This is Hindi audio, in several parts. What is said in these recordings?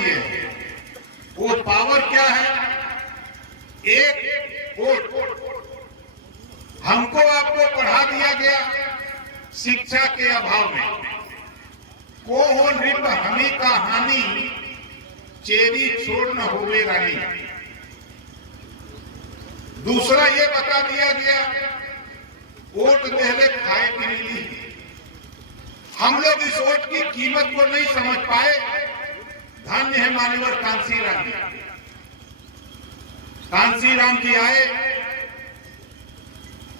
दिए हैं। वो पावर क्या है? एक वोट। हमको आपको पढ़ा दिया गया शिक्षा के अभाव में। को हो नृप हमी का हानि, चेरी छोड़ न होवे रानी। दूसरा ये बता दिया गया वोट देहले खाए की मिली। हम लोग इस वोट की कीमत को नहीं समझ पाए। धन्य है मान्यवर कांसीराम जी। कांसीराम जी आए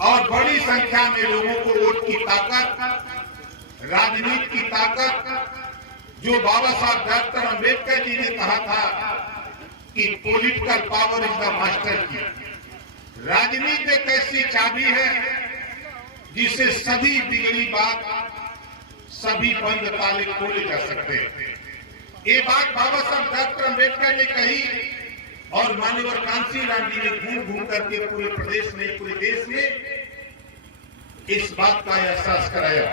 और बड़ी संख्या में लोगों को वोट की ताकत, राजनीति की ताकत, जो बाबा साहब डॉक्टर अंबेडकर जी ने कहा था कि political power is the master की। राजनीति एक ऐसी चाबी है जिससे सभी बिगड़ी बात, सभी बंद ताले खोले जा सकते हैं। ये बात बाबा साहब डॉक्टर अंबेडकर ने कही और मान्यवर कांसीराम जी ने घूम घूम करके पूरे प्रदेश में, पूरे देश में इस बात का एहसास कराया।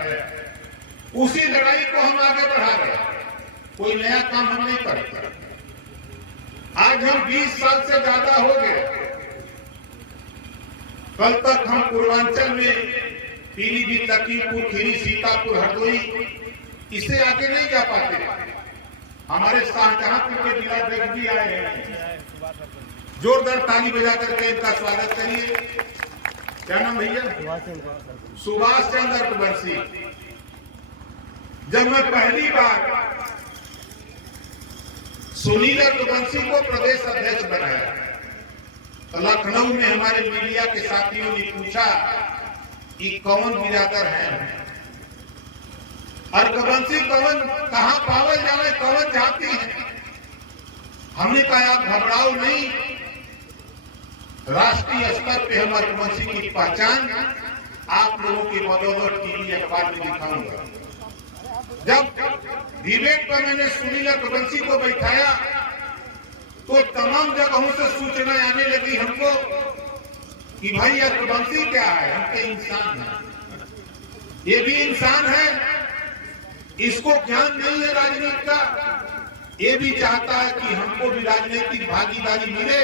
उसी लड़ाई को हम आगे बढ़ा रहे हैं। कोई नया काम हम नहीं करते। आज हम 20 साल से ज्यादा हो गए। कल तक हम पूर्वांचल में पीलीभीत, लखीमपुर खीरी, सीतापुर, हरदोई, इससे आगे नहीं जा पाते। हमारे शाहजहांपुर के जिलाध्यक्ष भी आए हैं। जोरदार ताली बजा करके इनका स्वागत करिए। क्या नाम भैया? सुभाष चंद्र रघुवंशी। जब मैं पहली बार सुनील रघुवंशी को प्रदेश अध्यक्ष बनाया तो लखनऊ में हमारे मीडिया के साथियों ने पूछा कि कौन बिरादर है और रघुवंशी कौन, कहां पावल जावे, कौन जाति है? हमने कहा आप घबराओ नहीं, राष्ट्रीय स्तर पे हम रघुवंशी की पहचान आप लोगों की बदौलत टीवी अखबार में दिखाऊंगा। जब डिबेट पर मैंने सुनील रघुवंशी को बैठाया तो तमाम जगहों से सूचना आने लगी हमको कि भाई रघुवंशी क्या है? हम के इंसान है, ये भी इंसान है, इसको ज्ञान नहीं है राजनीति का, ये भी चाहता है कि हमको भी राजनीतिक भागीदारी मिले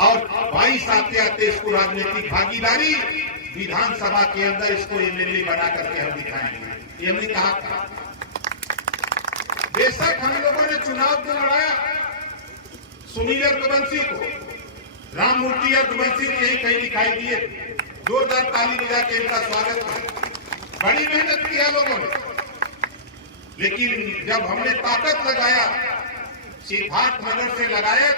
और 22 आते आते इसको राजनीतिक भागीदारी विधानसभा के अंदर इसको एमएलए बना करके हम दिखाएंगे। ये हमने कहा था। बेशक हम लोगों ने चुनाव को लड़ाया सुनील रघुवंशी को, राम मूर्ति रघुवंशी यही कहीं दिखाई दिए। जोरदार ताली बजा के इनका स्वागत है। बड़ी मेहनत किया लोगों ने, लेकिन जब हमने ताकत लगाया, सिद्धार्थनगर से लगाया,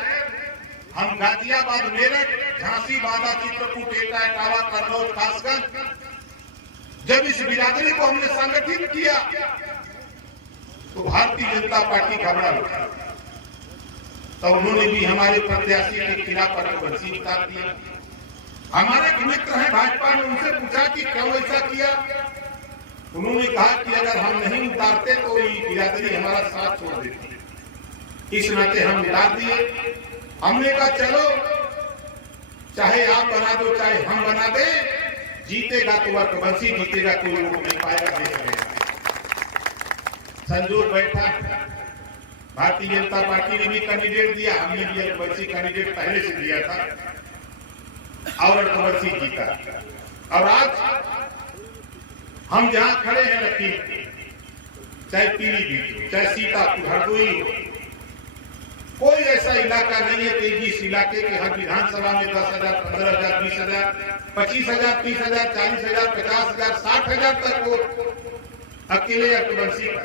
हम गाजियाबाद, मेरठ, झांसी, बांदा, चित्रकूट, एटा, इटावा, कन्नौज, कासगंज, जब इस बिरादरी को हमने संगठित किया तो भारतीय जनता पार्टी घबरा उठी। तो उन्होंने भी हमारे प्रत्याशी के खिलाफ रघुवंशी उतार दिया। हमारे मित्र हैं भाजपा ने उनसे पूछा कि क्यों ऐसा किया? उन्होंने कहा कि अगर हम नहीं उतारते तो ये बिरादरी हमारा साथ छोड़ देती। इस नाते हम उतार दिए। हमने कहा चलो, चाहे आप बना दो चाहे हम बना दे, जीतेगा तो रघुवंशी जीतेगा, कोई वोट नहीं पाएगा, दे सकेगा। संजोग बैठा, भारतीय जनता पार्टी ने भी कैंडिडेट दिया, हमने भी रघुवंशी कैंडिडेट पहले से दिया था और रघुवंशी जीता। और आज हम जहां खड़े हैं, लखीमपुर, चाहे पीलीभीत, चाहे सीतापुर, हरदोई, कोई ऐसा इलाका नहीं है कि जिस इलाके के हर विधानसभा में 10,000, 15,000, 20,000, 25,000, 30,000, 40,000, 50,000, 60,000 तक वो अकेले रघुवंशी का।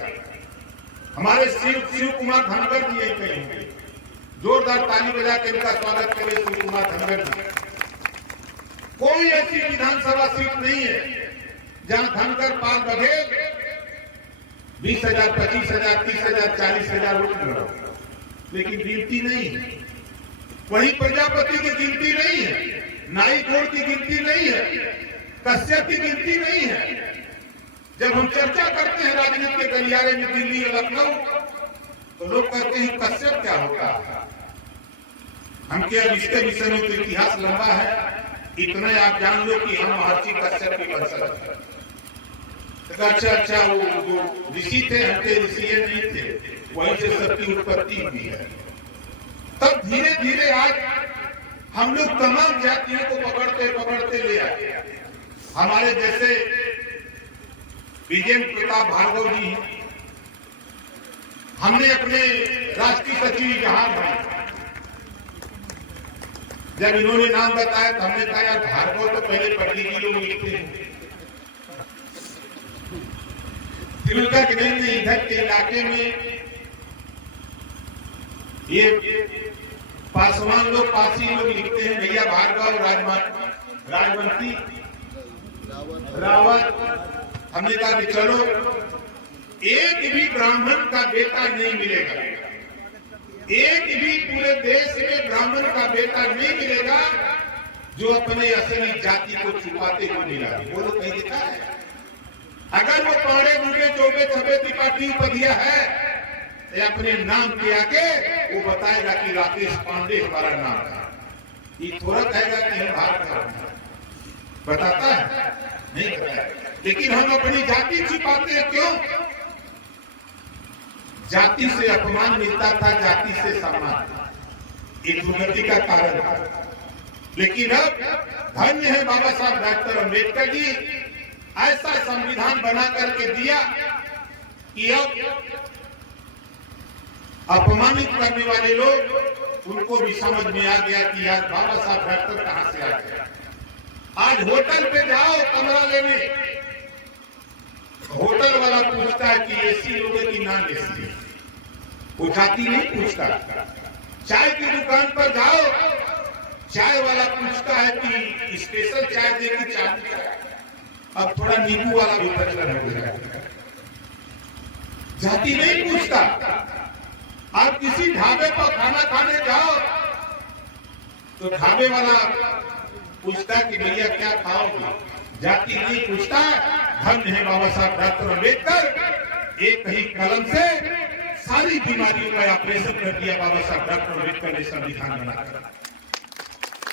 हमारे शिव कुमार धनगर जी यही कहीं, जोरदार ताली बजा के इनका स्वागत करें। शिव कुमार धनगर जी, कोई ऐसी विधानसभा सीट नहीं है जहां धनगर पाल बघेल 20,000, 25,000, 30,000, 40,000 वोट मिला, लेकिन गिनती नहीं है। वही प्रजापति की गिनती नहीं है, नाई गोड़ की गिनती नहीं है, कश्यप की गिनती नहीं है। जब हम चर्चा करते हैं राजनीति के गलियारे में दिल्ली और लखनऊ, तो लोग कहते हैं कश्यप क्या होता है? हम क्या इसके विषय में तो इतिहास लंबा है, इतना आप जान लो कि हम महर्षि कश्यप के वंशज हैं। अच्छा अच्छा, वो जो ऋषि थे हमके ऋषि नहीं थे, वहीं से सबकी उत्पत्ति हुई है। तब धीरे धीरे आज हम लोग तमाम जातियों को पकड़ते पकड़ते ले आए। हमारे जैसे विजय प्रताप भार्गव जी, हमने अपने राष्ट्रीय सचिव जहां भाई, जब इन्होंने नाम बताया तो हमने कहा यार भार्गव तो पहले पंडित जी लोग लिखते हैं, तिलका के नहीं, इधर के इलाके में ये पासवान लोग, पासी लोग लिखते हैं भैया भार्गव राजवंशी रावत। हमने कहा कि चलो, एक भी ब्राह्मण का बेटा नहीं मिलेगा, एक भी पूरे देश में ब्राह्मण का बेटा नहीं मिलेगा जो अपने असली जाति को छुपाते हुए मिला। वो लोग कहीं दिखा है, अगर वो पौड़े मुझे चौबे छबे त्रिपाठी उपधिया है तो अपने नाम के आगे वो बताएगा कि राकेश पांडे हमारा नाम है। ये थोड़ा कहेगा कि हम भारत, बताता है नहीं बताया। लेकिन हम अपनी जाति छिपाते हैं, क्यों? जाति से अपमान मिलता था, जाति से सम्मान, एक दुर्गति का कारण था। लेकिन अब धन्य है बाबा साहब डॉक्टर अम्बेडकर जी, ऐसा संविधान बना करके दिया कि अब अपमानित करने वाले लोग, उनको भी समझ में आ गया कि यार बाबा साहब डॉक्टर कहां से आ गए। आज होटल पे जाओ कमरा लेने, होटल वाला पूछता है कि एसी लोगे कि नॉन एसी, वो जाति नहीं पूछता। चाय की दुकान पर जाओ, चाय वाला पूछता है कि स्पेशल चाय देगी चालू चाय, अब थोड़ा नींबू वाला भी प्रचलन हो गया। जाति नहीं पूछता। आप किसी ढाबे पर खाना खाने जाओ तो ढाबे वाला पूछता है कि भैया क्या खाओगे, जाति नहीं पूछता। धन्य है बाबा साहब डॉक्टर अम्बेडकर, एक ही कलम से सारी बीमारियों का ऑपरेशन कर दिया बाबा साहब डॉक्टर अम्बेडकर ने संविधान बनाकर।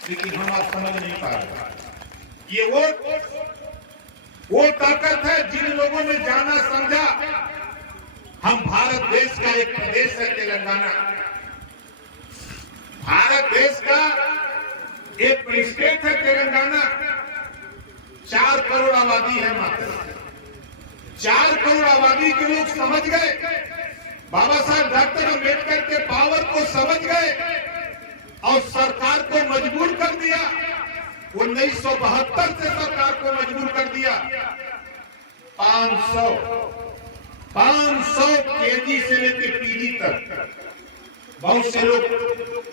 लेकिन हम आप समझ नहीं पा रहे, ये वो ताकत है जिन लोगों ने जाना समझा। हम भारत देश का एक प्रदेश है तेलंगाना, भारत देश का एक स्टेट है तेलंगाना। 4 करोड़ आबादी है मात्र, 4 करोड़ आबादी के लोग समझ गए, बाबा साहब डॉक्टर अम्बेडकर के पावर को समझ गए और सरकार को मजबूर कर दिया। 1972 से सरकार को मजबूर कर दिया। 500 केजी से लेकर पीजी तक, बहुत से लोग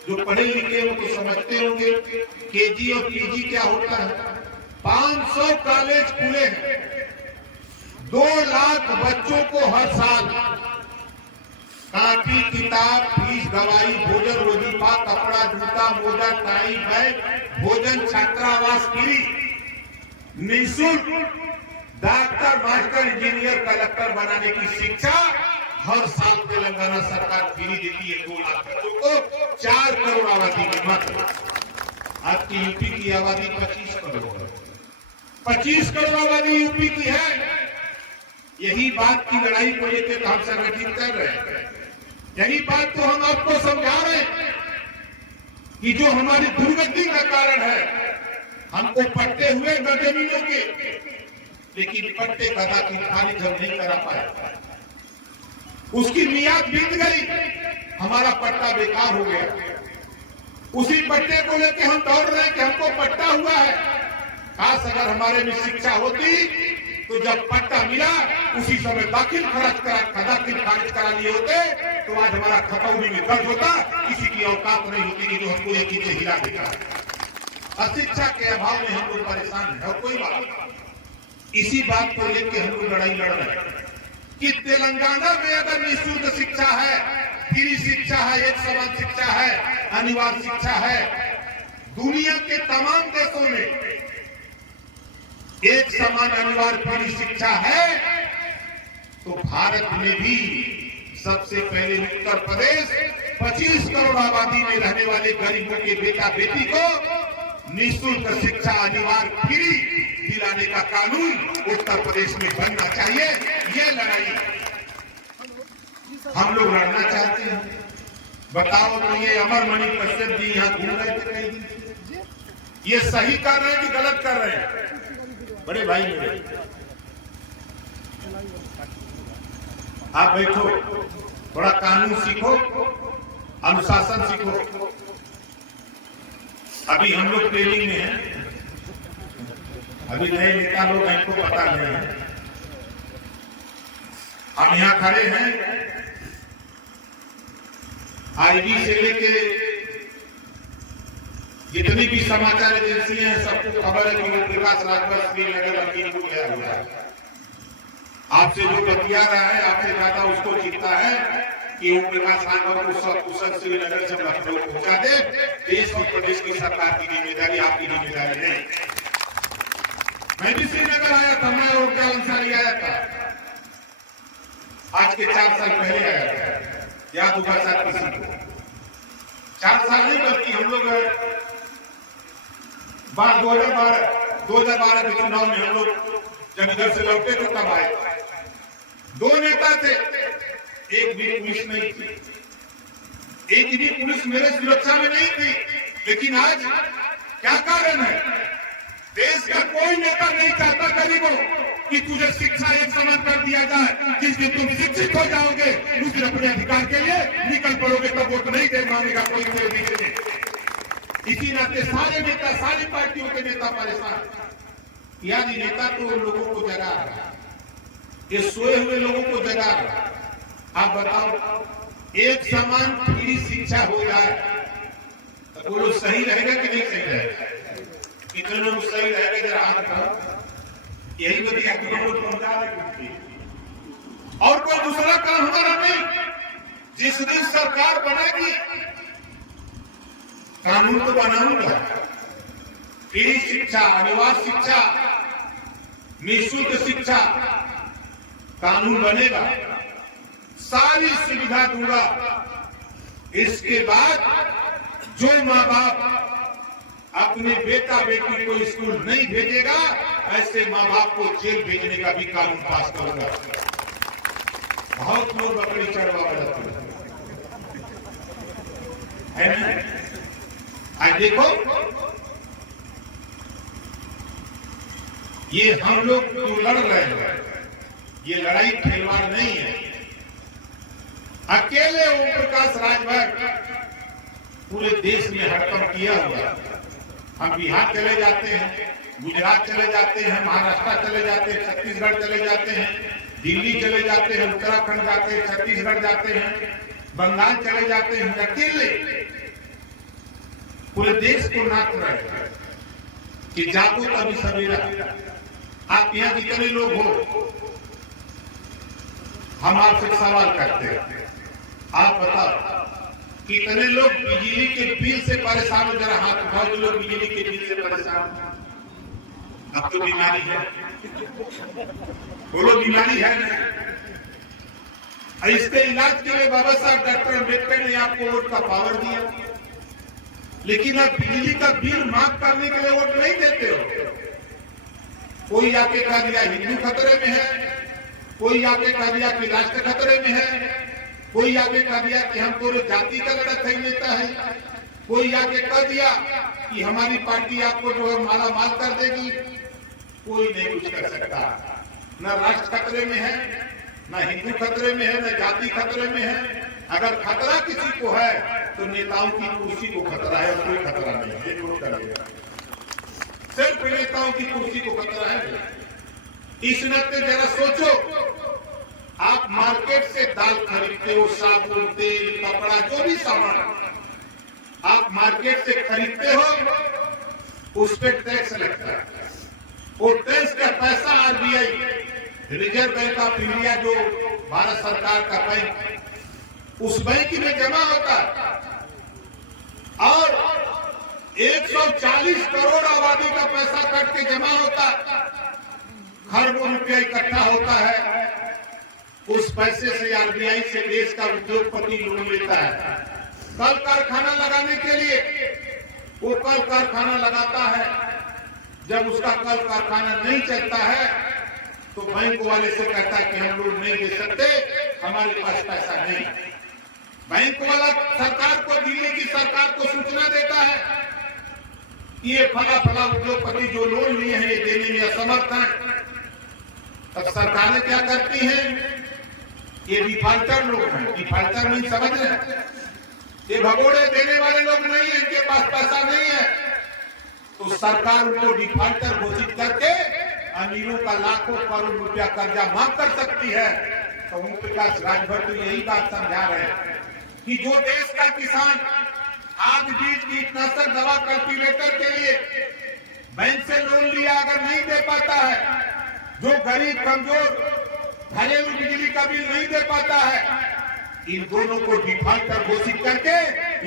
जो पढ़े लिखे हैं वो तो समझते होंगे केजी और पीजी क्या होता है। 500 कॉलेज खुले हैं, 2 लाख बच्चों को हर साल कापी किताब फीस दवाई भोजन वजीफा कपड़ा जूता मोजा टाई बैग भोजन छात्रावास फ्री निःशुल्क डॉक्टर मास्टर इंजीनियर कलेक्टर बनाने की शिक्षा हर साल तेलंगाना सरकार फ्री देती है 2 लाख बच्चों को। 4 करोड़ आबादी की मात्र, आपकी यूपी की आबादी 25 करोड़, 25 करोड़ आबादी यूपी की है। यही बात की लड़ाई को लेकर हम संगठित कर रहे हैं। यही बात तो हम आपको समझा रहे हैं कि जो हमारी दुर्गति का कारण है, हमको पट्टे हुए न जमीनों के, लेकिन पट्टे कदा की खाली जब नहीं करा पाए, उसकी मियाद बीत गई, हमारा पट्टा बेकार हो गया। उसी पट्टे को लेकर हम दौड़ रहे हैं कि हमको पट्टा हुआ है। खास अगर हमारे में शिक्षा होती तो जब पट्टा मिला उसी समय दाखिल खारिज करा लिए होते तो आज हमारा खतौनी में दर्ज होता, किसी की औकात नहीं होती कि जो हमको एक नीचे हिला देता। अशिक्षा के अभाव में हम लोग परेशान है और कोई बात नहीं। इसी बात को लेकर हम लोग लड़ाई लड़ रहे हैं कि तेलंगाना में अगर निःशुल्क शिक्षा है, फ्री शिक्षा है, एक समान शिक्षा है, अनिवार्य शिक्षा है, दुनिया के तमाम देशों में एक समान अनिवार्य फ्री शिक्षा है, तो भारत में भी सबसे पहले उत्तर प्रदेश 25 करोड़ आबादी में रहने वाले गरीबों के बेटा बेटी को निःशुल्क शिक्षा अनिवार्य फ्री दिलाने का कानून उत्तर प्रदेश में बनना चाहिए। ये लड़ाई हम लोग लड़ना चाहते हैं। बताओ तो ये अमरमणि कश्यप जी यहाँ घूम रहे थे कई दिन, ये सही कर रहे हैं कि गलत कर रहे हैं? बड़े भाई मेरे, आप बैठो, थोड़ा कानून सीखो, अनुशासन सीखो। अभी हम लोग ट्रेनिंग में हैं, अभी नए नेता लोग हैं, इनको पता नहीं है। हम यहाँ खड़े हैं, आईबी से लेके जितनी भी समाचार एजेंसियां हैं, सबको खबर है कि विकास राजभर श्रीनगर लखीमपुर गया हुआ है। आपसे जो बतिया रहा है, आपसे ज्यादा उसको चिंता है कि ओम प्रकाश राजभर को सकुशल श्रीनगर से लखनऊ पहुंचा दे। देश और प्रदेश की सरकार की जिम्मेदारी, आपकी जिम्मेदारी नहीं। मैं भी श्रीनगर आया था, मैं और क्या अंसारी आया था, आज के 4 साल पहले आया था। याद होगा शायद किसी को, 4 साल नहीं बल्कि हम लोग 2012 के चुनाव में हम लोग जब इधर से लौटे तो तब आए। 2 नेता थे, एक भी पुलिस नहीं थी, एक भी पुलिस मेरे सुरक्षा में नहीं थी। लेकिन आज क्या कारण है? देश का कोई नेता नहीं चाहता गरीबों कि तुझे शिक्षा एक समान कर दिया जाए। जिस दिन तुम शिक्षित हो जाओगे, उस दिन अपने अधिकार के लिए निकल पड़ोगे, तब वोट नहीं दे मानेगा कोई तेरे बीच में। इसी नाते सारे नेता, सारी पार्टियों के नेता परेशान। यानी नेता तो लोगों को जगा रहा है, ये सोए हुए लोगों को जगा रहा है। आप बताओ, एक समान फ्री शिक्षा हो जाए तो बोलो सही रहेगा कि नहीं सही रहेगा? कितने लोग सही रहेगा? जरा हाथ उठाओ। यही बतिया पहुंचा रहे, और कोई दूसरा काम हमारा नहीं। जिस दिन सरकार बनेगी, कानून तो बनाऊंगा, फ्री शिक्षा, अनिवार्य शिक्षा, निःशुल्क शिक्षा, कानून बनेगा, सारी सुविधा दूंगा। इसके बाद जो माँ बाप अपने बेटा बेटी को स्कूल नहीं भेजेगा, ऐसे माँ बाप को जेल भेजने का भी कानून पास करूंगा। बहुत लोग बकरी चढ़वा है ना? आज देखो, ये हम लोग जो लड़ रहे हैं, ये लड़ाई खिलवाड़ नहीं है। अकेले ओम प्रकाश राजभर पूरे देश में हड़कंप किया हुआ। हम बिहार चले जाते हैं, गुजरात चले जाते हैं, महाराष्ट्र चले जाते हैं, छत्तीसगढ़ चले जाते हैं, दिल्ली चले जाते हैं, उत्तराखंड जाते हैं, छत्तीसगढ़ जाते हैं, बंगाल चले जाते हैं। अकेले पूरे देश को नाच रहे हैं कि जागो तभी सवेरा। आप यहाँ जितने लोग हो, हम आपसे सवाल करते हैं, आप बताओ कितने लोग बिजली के बिल से परेशान हो? जरा हाथ उठाओ जो लोग बिजली के बिल से परेशान। अब तो बीमारी है, बोलो बीमारी है ना? इसके इलाज के लिए बाबा साहब डॉक्टर अम्बेडकर ने आपको वोट का पावर दिया, लेकिन अब बिजली का बिल माफ करने के लिए वोट नहीं देते हो। कोई आके कह दिया हिंदू खतरे में है, कोई आके कह दिया कि राष्ट्र खतरे में है, कोई आके कह दिया कि हम तो जाति का लड़ाई नहीं लेता है, कोई आके कह दिया कि हमारी पार्टी आपको जो है माला माल कर देगी। कोई नहीं कुछ कर सकता। न राष्ट्र खतरे में है, न हिंदू खतरे में है, न जाति खतरे में है। अगर खतरा किसी को है तो नेताओं की कुर्सी को खतरा है, कोई खतरा नहीं है। नोट करिएगा, सिर्फ नेताओं की कुर्सी को खतरा है। इस नाते जरा सोचो, आप मार्केट से दाल खरीदते हो, साबुन, तेल, कपड़ा, जो भी सामान आप मार्केट से खरीदते हो, उस पर टैक्स लगता है। वो टैक्स का पैसा RBI, reserve bank of India, जो भारत सरकार का बैंक, उस बैंक में जमा होता है और 140 करोड़ आबादी का पैसा कट के जमा होता है। खरबों रुपया इकट्ठा होता है। उस पैसे से आरबीआई से देश का उद्योगपति लोन लेता है। कल कारखाना लगाने के लिए वो कल कारखाना लगाता है, जब उसका कल कारखाना नहीं चलता है तो बैंक वाले से कहता है कि हम लोग नहीं दे सकते, हमारे पास पैसा नहीं। बैंक वाला सरकार को, दिल्ली की सरकार को सूचना देता है कि ये फला फला उद्योगपति जो लोन लिए हैं ये देने में असमर्थ हैं। तब सरकारें क्या करती हैं, ये डिफाल्टर लोग हैं, डिफाल्टर नहीं समझ रहे, ये भगोड़े देने वाले लोग नहीं है, इनके पास पैसा नहीं है, तो सरकार उनको डिफाल्टर घोषित करके अमीरों का लाखों करोड़ रुपया कर्जा माफ कर सकती है। तो ओम प्रकाश राजभर तो यही बात समझा रहे हैं कि जो देश का किसान खाद बीज कीटनाशक दवा कल्टीवेटर के लिए बैंक से लोन लिया अगर नहीं दे पाता है, जो गरीब कमजोर घरेलू बिजली का बिल नहीं दे पाता है, इन दोनों को डिफाल्टर घोषित करके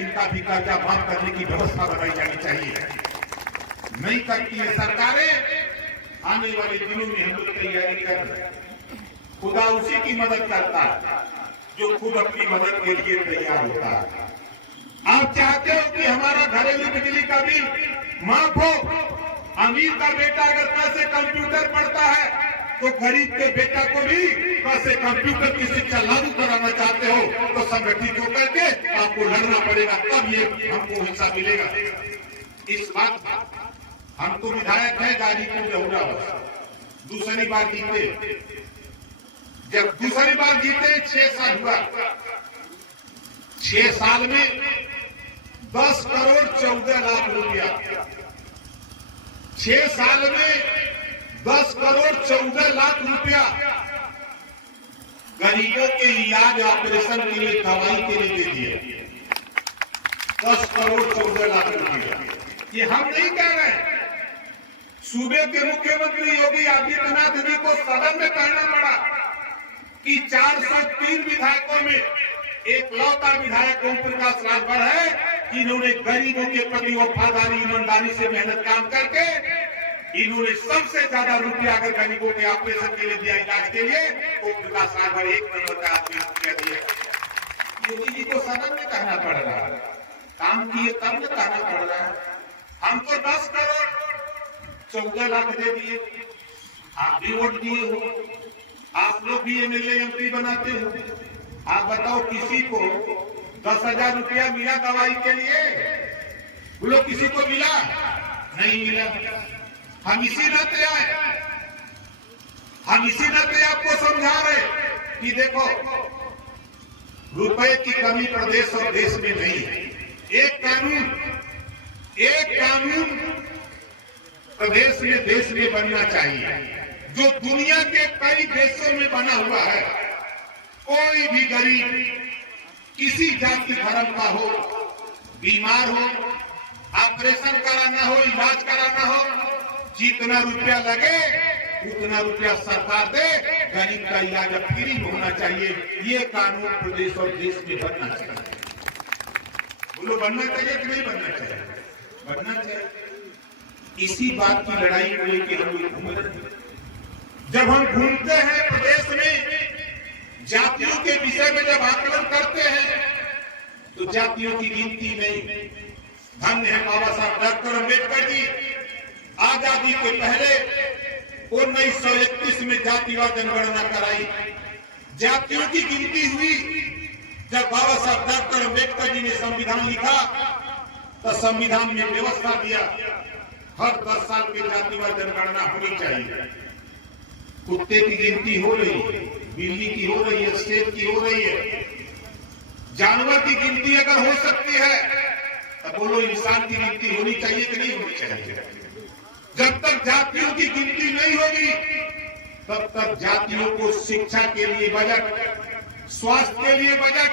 इनका भी कर्जा माफ करने की व्यवस्था बनाई जानी चाहिए। नहीं करती है सरकारें। आने वाले दिनों में हम लोग तैयारी कर रहे हैं। खुदा उसी की मदद करता है जो खुद अपनी मदद के लिए तैयार होता है। आप चाहते हो कि हमारा घरेलू बिजली का बिल माफ हो। अमीर का बेटा अगर कैसे कंप्यूटर पढ़ता है तो गरीब के बेटा को भी कैसे कंप्यूटर की शिक्षा लागू कराना चाहते हो तो संगठित होकर के आपको लड़ना पड़ेगा, तब ये हमको हिस्सा मिलेगा। इस बात हम तो विधायक है गाजीपुर जहुरा, दूसरी बार जीते। जब दूसरी बार जीते 6 साल हुआ, 6 साल में 10 करोड़ 14 लाख रुपया, 6 साल में 10 करोड़ 14 लाख रुपया गरीबों के इलाज ऑपरेशन के लिए, दवाई के लिए दे दिए। 10 करोड़ 14 लाख रुपया। ये हम नहीं कह रहे हैं, सूबे के मुख्यमंत्री योगी आदित्यनाथ जी को सदन में कहना पड़ा कि 403 विधायकों में एक लौता विधायक ओम प्रकाश राजभर है जिन्होंने गरीबों के प्रति वफादारी ईमानदारी से मेहनत काम करके इन्होंने सबसे ज्यादा रुपया अगर गरीबों के ऑपरेशन के लिए दिया, इलाज के लिए, ओम प्रकाश राजभर 1 नंबर का आदमी रुपया दिया। योगी जी को सदन में कहना पड़ रहा है, काम किए तब में कहना पड़ रहा है। हमको 10 करोड़ 14 लाख दे दिए, आप भी वोट दिए हो, आप लोग भी एमएलए एमपी बनाते हो। आप बताओ किसी को 10,000 रुपया मिला दवाई के लिए? बोलो किसी को मिला? नहीं मिला। हम इसी नाते आए, हम इसी नाते आपको समझा रहे कि देखो रुपए की कमी प्रदेश और देश में नहीं है। एक कानून प्रदेश में देश में बनना चाहिए जो दुनिया के कई देशों में बना हुआ है। कोई भी गरीब किसी जाति धर्म का हो, बीमार हो, ऑपरेशन कराना हो, इलाज कराना हो, जितना रुपया लगे उतना रुपया सरकार दे, गरीब का इलाज फ्री होना चाहिए। ये कानून प्रदेश और देश में बनना चाहिए। बोलो बनना चाहिए कि नहीं बनना चाहिए? बनना चाहिए। इसी बात की लड़ाई को लेकर हम लोग घूम रहे हैं। जब हम घूमते हैं प्रदेश में, जातियों के विषय में जब आकलन करते हैं तो जातियों की गिनती नहीं। धन्य है बाबा साहब डॉक्टर अम्बेडकर जी, आजादी के पहले 1931 में जातिवाद जनगणना कराई। जातियों की गिनती हुई जब बाबा साहब डॉक्टर अम्बेडकर जी ने संविधान लिखा तो संविधान में व्यवस्था दिया हर 10 साल के जातिवाद जनगणना होनी चाहिए। कुत्ते की गिनती हो रही है, बिल्ली की हो रही है, शेर की हो रही है, जानवर की गिनती अगर हो सकती है तो बोलो इंसान की गिनती होनी चाहिए कि नहीं होनी चाहिए? जब तक जातियों की गिनती नहीं होगी तब तक जातियों को शिक्षा के लिए बजट, स्वास्थ्य के लिए बजट,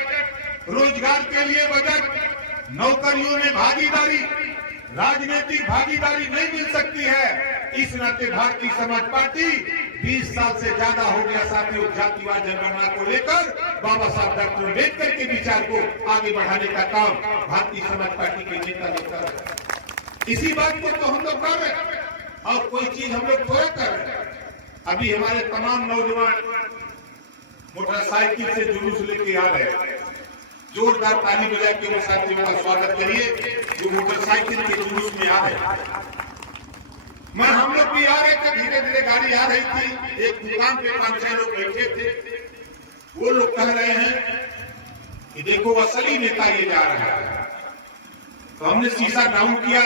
रोजगार के लिए बजट, नौकरियों में भागीदारी, राजनीतिक भागीदारी नहीं मिल सकती है। इस नाते भारतीय समाज पार्टी 20 साल से ज्यादा हो गया साथियों जातिवाद जनगणना को लेकर बाबा साहब डॉक्टर अम्बेडकर के विचार को आगे बढ़ाने का काम भारतीय समाज पार्टी के नेता लोग कर रहे हैं। इसी बात को तो हम लोग कर रहे हैं और कोई चीज हम लोग थोड़ा कर रहे हैं। अभी हमारे तमाम नौजवान मोटरसाइकिल से जुलूस लेके आ रहे हैं। जोरदार ताली बजा के साथियों का स्वागत करिए जो मोटरसाइकिल के जुलूस में आ रहे हैं। हम लोग भी आ रहे थे, धीरे धीरे गाड़ी आ रही थी, एक दुकान पे 5-6 लोग बैठे थे। वो लोग कह रहे हैं कि देखो असली नेता ये जा रहा है। तो हमने शीशा डाउन किया,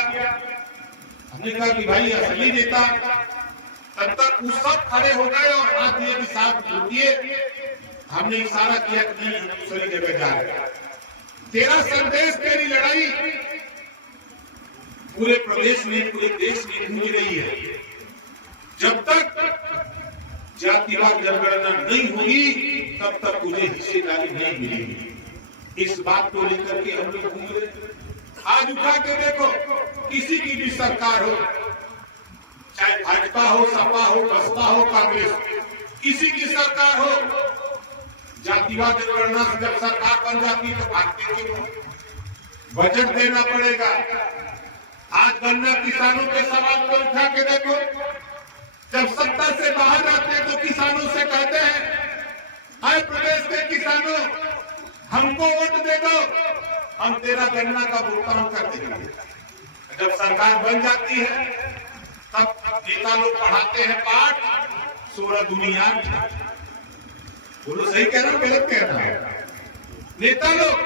हमने कहा कि भाई असली नेता, तब तक वो सब खड़े हो गए और हाथ दिए कि साहब रुकिए। हमने इशारा किया कि नहीं, दूसरी जगह जा रहे हैं। तेरा संदेश, तेरी लड़ाई पूरे प्रदेश में, पूरे देश में गूंज रही है। जब तक जातिवाद जनगणना नहीं होगी तब तक तुझे हिस्सेदारी नहीं मिलेगी। इस बात को लेकर के हम लोग घूम रहे। आज उठा के देखो, किसी की भी सरकार हो, चाहे भाजपा हो, सपा हो, बसपा हो, कांग्रेस, किसी की सरकार हो, जातिवाद जनगणना से जब सरकार बन जाती तो भागते क्यों? बजट देना पड़ेगा। आज गन्ना किसानों के सवाल को उठा के देखो, जब सत्ता से बाहर आते हैं तो किसानों से कहते हैं, हाय प्रदेश के किसानों, हमको वोट दे दो, हम तेरा गन्ना का भुगतान कर देंगे। जब सरकार बन जाती है तब नेता लोग पढ़ाते हैं पाठ, सोरा दुनिया। बोलो सही कह रहा हूं, गलत कह रहा है? नेता लोग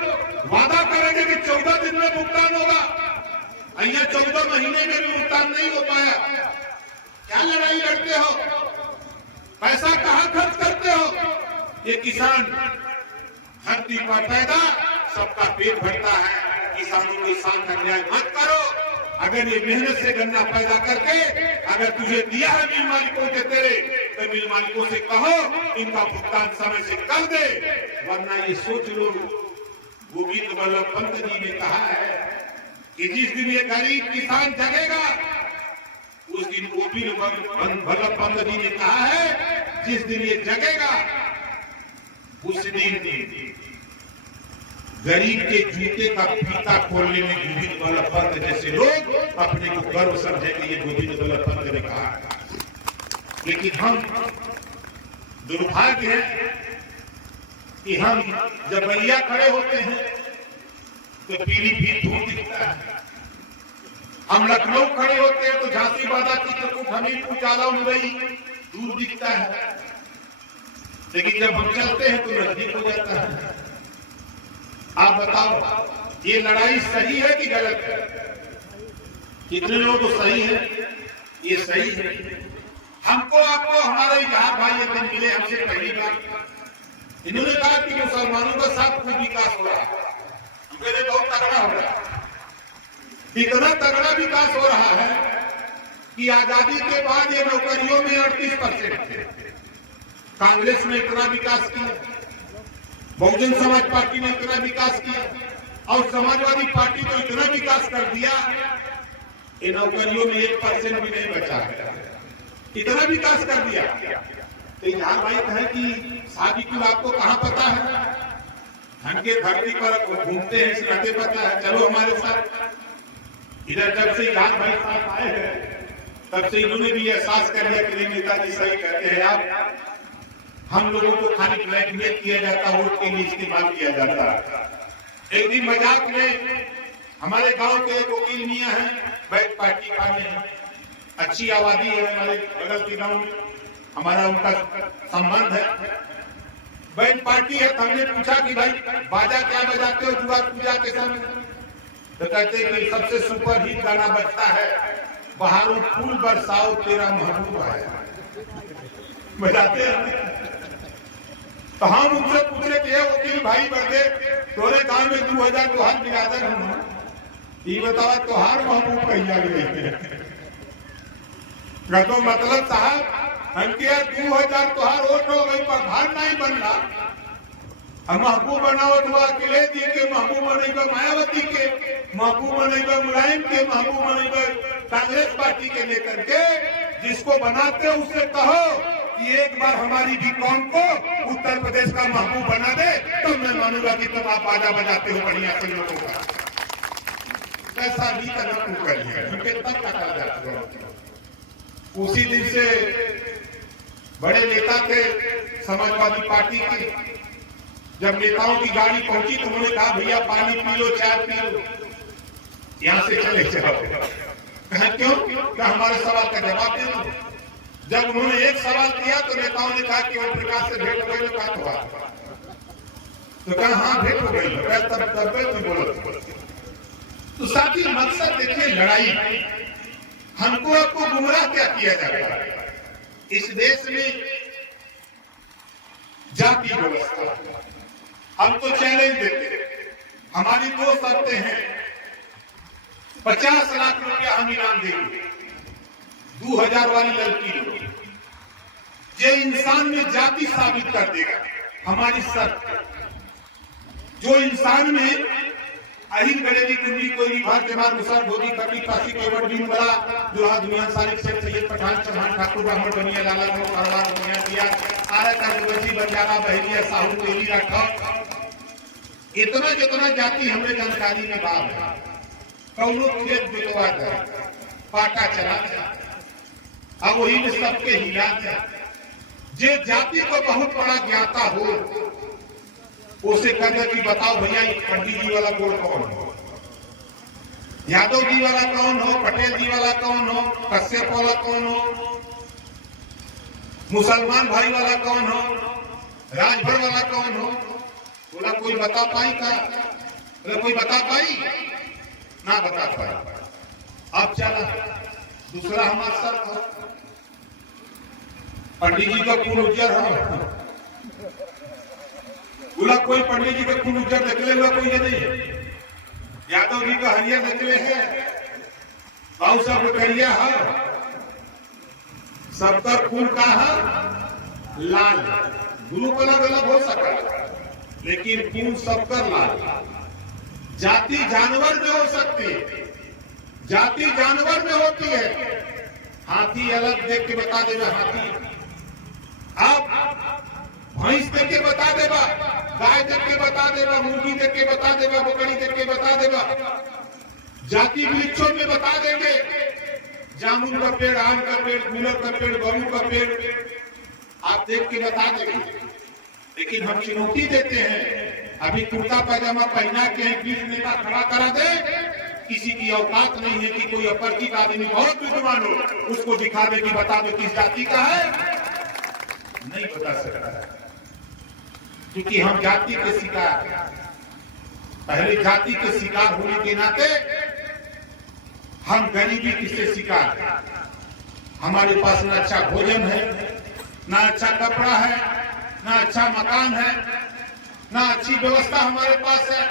वादा करेंगे कि 14 दिन में भुगतान होगा, अइया 14 महीने में भी भुगतान नहीं हो पाया। क्या लड़ाई लड़ते हो? पैसा कहां खर्च करते हो? ये किसान धरती पर पैदा, सबका पेट भरता है। किसानों के साथ अन्याय मत करो। अगर ये मेहनत से गन्ना पैदा करके अगर तुझे दिया है मिल मालिकों के तेरे, तो मिल मालिकों से कहो इनका भुगतान समय से कर दे, वरना ये सोच लो। गोविंद वल्लभ पंत जी ने कहा है कि जिस दिन ये गरीब किसान जगेगा, उस दिन गोविंद वल्लभ पंत जी ने कहा है, जिस दिन ये जगेगा उस दिन गरीब के जूते का फीता खोलने में गोविंद वल्लभ पंत जैसे लोग अपने को गर्व समझेंगे। ये गोविंद वल्लभ पंत ने कहा। लेकिन हम दुर्भाग्य है कि हम जब बलिया खड़े होते हैं तो पीलीभीत दूर दिखता है। हम लखनऊ खड़े होते हैं तो झांसी, बांदा, चित्रकूट, हमीरपुर, जालौन, मुरई दूर दिखता है। लेकिन जब हम चलते हैं तो नजदीक हो जाता है। आप बताओ, ये लड़ाई सही है कि गलत है? कितने लोग तो सही है, ये सही है। हमको आपको हमारे यहाँ भाई एक दिन मिले हमसे पहली बार, इन्होंने कहा कि मुसलमानों का साथ खूब विकास हो रहा है। हम कहते बहुत तगड़ा हो रहा है। इतना तगड़ा विकास हो रहा है कि आजादी के बाद ये नौकरियों में 38% थे। कांग्रेस ने इतना विकास किया, बहुजन समाज पार्टी ने इतना विकास किया, और समाजवादी पार्टी को इतना विकास कर दिया, इन नौकरियों में 1% भी नहीं बचा है। इतना विकास कर दिया। तो यहाँ भाई कहे कि शादी की बात को कहाँ पता है? धन के धरती पर घूमते हैं, इसलिए पता है। चलो हमारे साथ। इधर जब से यहाँ भाई साथ आए हैं तब से इन्होंने भी एहसास कर लिया कि नेताजी सही कहते हैं। आप हम लोगों को खाली ब्लैकमेल किया जाता, वोट के लिए इस्तेमाल किया जाता। एक दिन मजाक में हमारे गांव के एक वकील मियां हैं, बैठ पार्टी वाले हैं, अच्छी आबादी है हमारे बगल के गांव में, हमारा उनका संबंध है, बैठ पार्टी है। तो हमने पूछा कि भाई बाजा क्या बजाते हो दुआ पूजा के समय? तो कहते हैं कि सबसे सुपर हिट गाना बजता है, बहारों फूल बरसाओ तेरा महबूब आया, बजाते हैं। तो हम उनसे पूछ रहे कि वकील भाई बड़े तोरे गांव में 2000 तोहार बिरादर हम, ये बतावा तोहार महबूब कहिया गए? तो मतलब साहब हमके 2000 तोहार वोट हो गई, प्रधान नहीं बनला, महबूब बनाओ दुआ अखिलेश जी के, महबूब बनेगा मायावती के, महबूब बनेगा मुलायम के, महबूब बनेगा कांग्रेस पार्टी के लेकर के। जिसको बनाते हो उससे कहो कि एक बार हमारी भी कौम को उत्तर प्रदेश का महबूब बना दे, तो मैं मानूंगा कि तुम आप बाजा बजाते हो बढ़िया से लोगों का। कैसा भी करना करिए, उनके तक काटा जाता है। उसी दिन से बड़े नेता थे समाजवादी पार्टी के, जब नेताओं की गाड़ी पहुंची तो उन्होंने कहा भैया पानी पी लो, चाय पी लो, यहां से चले जाओ। कहा क्यों? क्या हमारे सवाल का जवाब दे दो। जब उन्होंने एक सवाल किया तो नेताओं ने कहा कि ओम प्रकाश से भेंट हो गई तो क्या हुआ? तो कहा हाँ भेंट हो गई। तब तुम बोलो। तो साथी मकसद देखिए लड़ाई, हमको आपको गुमराह क्या किया जाता है? इस देश में जाति व्यवस्था हम तो चैलेंज देते हैं। हमारी दो शर्तें हैं, 50 लाख रुपया हम इनाम देंगे 2000 वाली लड़की को, ये इंसान में जाति साबित कर देगा। हमारी शर्त, जो इंसान में अहिल गलेरी कुंडी कोई भार जमार मुसर धोबी कबी काशी केवट दिन बड़ा दुल्हा दुनिया सालिक से सैयद पठान चौहान ठाकुर ब्राह्मण बनिया लाला को परवार बनिया दिया आरा का गुरजी बचारा बहलिया साहू तेली रखा, इतना जितना जाति हमें जानकारी में बात है। कौनो खेत बिकवा है, पाटा चला अब वही में सबके हिला है। जे जाति को बहुत बड़ा ज्ञाता हो उसे कहते कि बताओ भैया पंडित जी वाला गोड़ कौन हो, यादव जी वाला कौन हो, पटेल जी वाला कौन हो, कश्यप वाला कौन हो, मुसलमान भाई वाला कौन हो, राजभर वाला कौन हो? बोला कोई बता पाई का? बोला कोई बता पाई ना, बता पाई। अब चला दूसरा हमारा शर्त हो, पंडित जी का खून उज्जर हो। बोला कोई पंडित जी का खून उज्जर निकले हुआ कोई नहीं है, यादव जी का हरियर निकले है, बाबू साहब करिया है, सबका खून का है लाल। ग्रुप अलग अलग हो सका लेकिन खून सबका लाल। जाति जानवर में हो सकती है, जाति जानवर में होती है। हाथी अलग देख के बता देगा हाथी, आप भैंस देख के बता देगा, गाय देख के बता देगा, मुर्गी देख के बता देगा, बकरी देख के बता देगा। जाति वृक्षों में बता देंगे, जामुन का पेड़, आम का पेड़, गुलर का पेड़, बबू का पेड़, आप देख के बता देंगे। लेकिन हम चुनौती देते हैं, अभी कुर्ता पैजामा पहना के बीच नेता खड़ा करा दे, किसी की औकात नहीं है कि कोई अपरिचित आदमी बहुत विद्वान हो उसको दिखा दे कि बता दो किस जाति का है, नहीं बता सकता है। क्योंकि हम जाति के शिकार, पहले जाति के शिकार होने के नाते हम गरीबी किससे शिकार। हमारे पास ना अच्छा भोजन है, ना अच्छा कपड़ा है, ना अच्छा मकान है, ना अच्छी व्यवस्था हमारे पास है,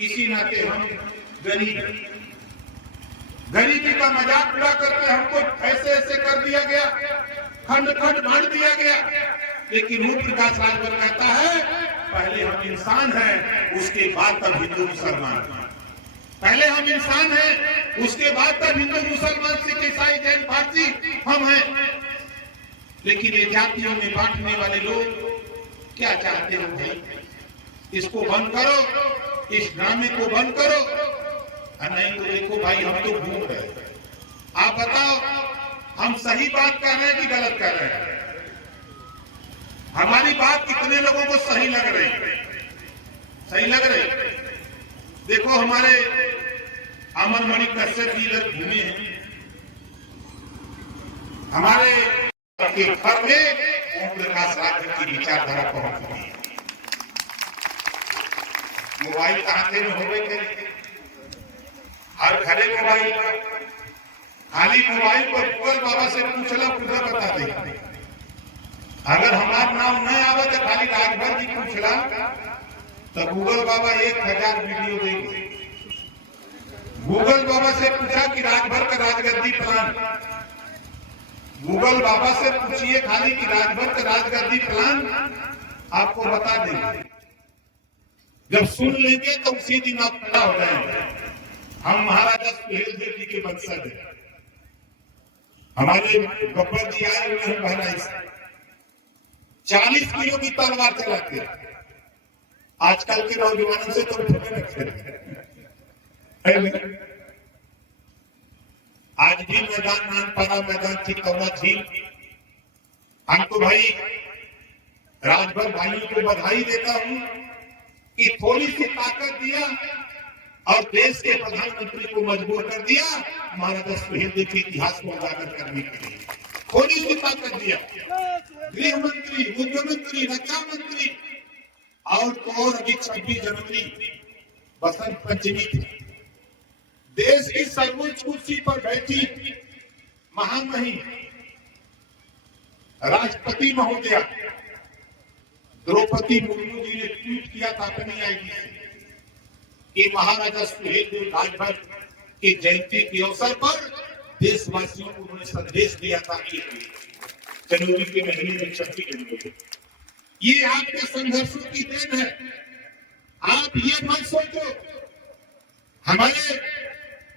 इसी नाते हम गरीब। गरीबी का मजाक उड़ा करके हमको ऐसे ऐसे कर दिया गया, खंड खंड बांट दिया गया। लेकिन ओम प्रकाश राजभर कहता है पहले हम इंसान हैं, उसके बाद तब हिंदू मुसलमान। पहले हम इंसान हैं, उसके बाद तब हिंदू मुसलमान सिख ईसाई जैन पारसी हम हैं। लेकिन ये जातियों में बांटने वाले लोग क्या चाहते हो भाई? इसको बंद करो, इस ड्रामे को बंद करो, नहीं तो देखो भाई हम तो घूम रहे। आप बताओ हम सही बात कर रहे हैं कि गलत कर रहे हैं? हमारी बात कितने लोगों को सही लग रही? सही लग रही? देखो हमारे अमर मणि कश्यप जी इधर घूमे हैं, हमारे घर में ओम प्रकाश राजभर की विचारधारा पहुंच गई है। मोबाइल कहां में हो गए, हर घरे मोबाइल, खाली मोबाइल पर गूगल बाबा से पूछला पूरा बता दे। अगर हमारा नाम नहीं आवे तो खाली राजभर जी पूछला तो गूगल बाबा 1000 वीडियो देंगे। गूगल बाबा से पूछा कि राजभर का राजगद्दी प्लान, गूगल बाबा से पूछिए खाली कि राजभर का राजगद्दी प्लान, आपको बता देंगे। जब सुन लेंगे तो उसी दिन आप खड़ा हो जाएंगे। हम महाराजा सुहेलदेव जी के वंशज हैं, हमारे गब्बर जी आए हुए हैं बहराइच से, 40 किलो की तलवार चलाते हैं। आजकल के नौजवानों से तो आज भी मैदान नानपाड़ा मैदान चितौड़ा झील, हम तो भाई राजभर भाइयों को बधाई देता हूं कि थोड़ी सी ताकत दिया और देश के प्रधानमंत्री को मजबूर कर दिया महाराजा सुहेलदेव के इतिहास को उजागर करने के लिए। खोली नेता कर दिया, गृह मंत्री, मुख्यमंत्री, रक्षा मंत्री और तो और अभी 26 जनवरी बसंत पंचमी थी। देश की सर्वोच्च कुर्सी पर बैठी महामहिम राष्ट्रपति महोदया द्रौपदी मुर्मू जी ने ट्वीट किया था अपनी आईडी से कि महाराजा सुहेलदेव राजभर की जयंती के अवसर पर देशवासियों को उन्होंने संदेश दिया था कि जनवरी के महीने में 26 जनवरी ये आपके संघर्षों की देन है। आप ये मत सोचो, हमारे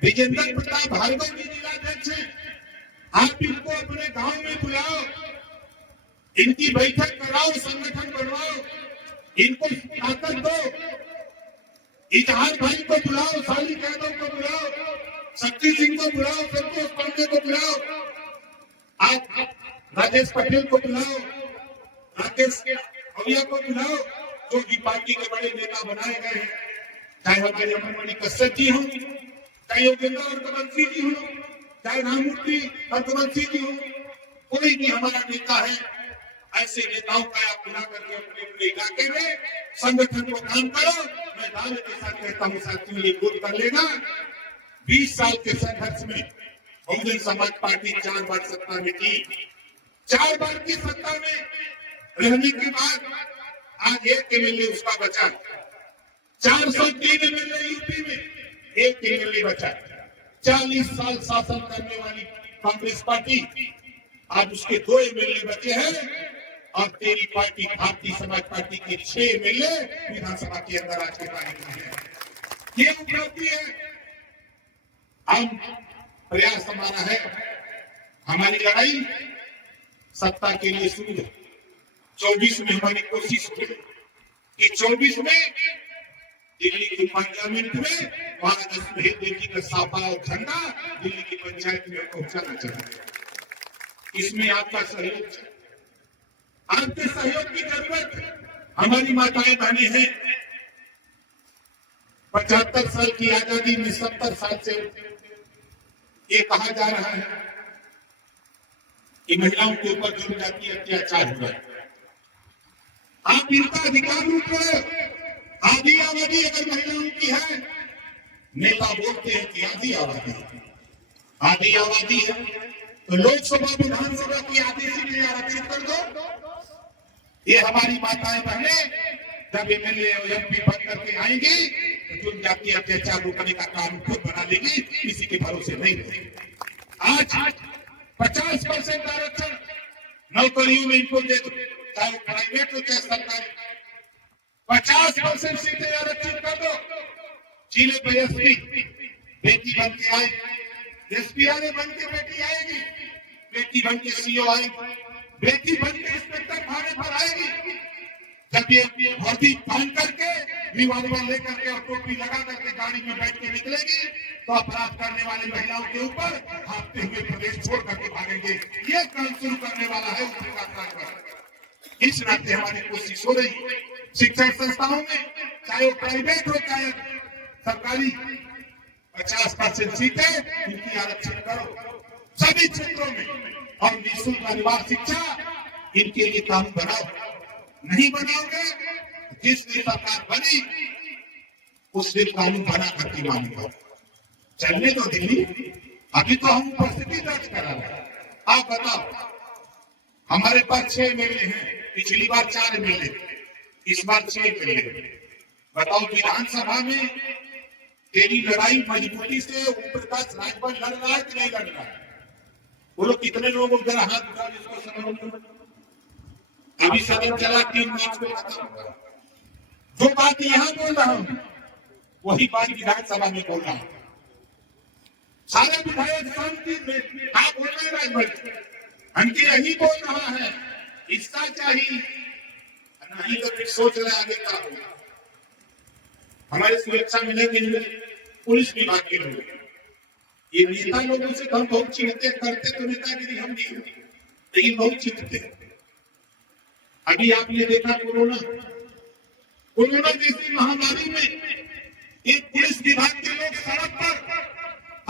विजेंद्र प्रताप भार्गव जी जिलाध्यक्ष हैं, आप इनको अपने गांव में बुलाओ, इनकी बैठक कराओ, संगठन बनवाओ, इनको ताकत दो, इजहार भाई को बुलाओ, साली यादव को बुलाओ, शक्ति सिंह को बुलाओ, संतोष पांडे को बुलाओ, आप राजेश पटेल को बुलाओ, राकेश भैया को बुलाओ, जो भी पार्टी के बड़े नेता बनाए गए हैं, चाहे हमारे अमनमणि कश्यप जी हों, चाहे योगेंद्र अर्कवंशी जी हों, चाहे राममूर्ति अर्कवंशी जी हों, कोई भी हमारा नेता है, ऐसे नेताओं का आप बुला करके अपने अपने इलाके में संगठन को काम करो। मैं दावे के साथ कहता हूँ साथियों, ये गुट कर लेना। 20 साल के संघर्ष में बहुजन समाज पार्टी 4 बार सत्ता में थी, 4 बार की सत्ता में रहने के बाद आज एक एमएलए उसका बचा, 403 एमएलए यूपी में, एक एमएलए बचा। 40 साल शासन करने वाली कांग्रेस पार्टी आज उसके 2 एमएलए बचे हैं और तेरी पार्टी भारतीय समाज पार्टी के 6 एमएलए विधानसभा के अंदर आज के तारीख में है। ये उपलब्धि है। हम प्रयास हमारा है, हमारी लड़ाई सत्ता के लिए शुरू है। 24 में हमारी कोशिश है कि 24 में दिल्ली की पार्लियामेंट में महाराजा सुहेलदेव जी का साफा और झंडा दिल्ली की पंचायत में पहुंचाना चाहिए। इसमें आपका सहयोग है, आपके सहयोग की जरूरत है। हमारी माताएं बहनें हैं, 75 साल की आजादी में 70 साल से ये कहा जा रहा है कि महिलाओं के ऊपर जनजातीय अत्याचार हो रहा है। आप इनका अधिकार लूट रहे हो। आधी आबादी अगर महिलाओं की है, नेता बोलते हैं कि आधी आबादी, आधी आबादी है तो लोकसभा विधानसभा की आधी सीटें आरक्षित कर दो। ये हमारी माताएं बहनें जब एमएलए और एमपी बन करके आएंगी तो जनजातीय अत्याचार रोकने का कानून खुद बना लेगी, किसी के भरोसे नहीं रहेगी। आज 50% आरक्षण नौकरियों में इनको दे दो, चाहे प्राइवेट हो चाहे सरकारी, 50% सीटें आरक्षित कर दो। जिले पे एसपी बेटी बन के आएगी, एसपी आने बन के बेटी आएगी, बेटी बन के सीओ आएगी, बेटी बन के इंस्पेक्टर थाने पर आएगी। जब ये वर्दी पहन करके रिवॉल्वर लेकर के और टोपी लगा करके गाड़ी में बैठ के निकलेगी तो अपराध करने वाली महिलाओं के ऊपर भागते हुए प्रदेश छोड़ करके भागेंगे। ये काम शुरू करने वाला है ऊपरी सरकार पर। इस नाते हमारी कोशिश हो रही है शिक्षण संस्थाओं में, चाहे वो प्राइवेट हो चाहे सरकारी, 50% सीटें इनकी आरक्षित करो सभी क्षेत्रों में और निःशुल्क अनिवार्य शिक्षा इनके लिए कानून बनाओ। नहीं बनाओगे, जिस दिन सरकार बनी उस दिन कानून बना करके मानेगा। चलने दो दिल्ली, अभी तो हम उपस्थिति दर्ज करा रहे हैं। आप बताओ, हमारे पास 6 एमएलए हैं, पिछली बार 4 एमएलए, इस बार 6 एमएलए। बताओ विधानसभा में तेरी लड़ाई मजबूती से ओम प्रकाश राजभर लड़ रहा है कि नहीं लड़ रहा है? बोलो कितने लोग जरा हाथ उठाओ जिसको समझ। अभी सदन चला 3 मार्च को खत्म होगा। जो बात यहाँ बोल रहा हूँ वही बात विधानसभा में बोल रहा हूँ। सारे विधायक शांति में आप बोल रहे राजभर, हमके यही बोल रहा है, इसका चाहिए नहीं तो फिर सोच रहे आगे क्या होगा। हमारे सुरक्षा मिलेगी, पुलिस विभाग के लोग, ये नेता लोगों से हम बहुत चिंते करते तो नेतागिरी हम नहीं होती, लेकिन बहुत चिंते। अभी आपने देखा कोरोना जैसी महामारी में एक पुलिस विभाग के लोग सड़क पर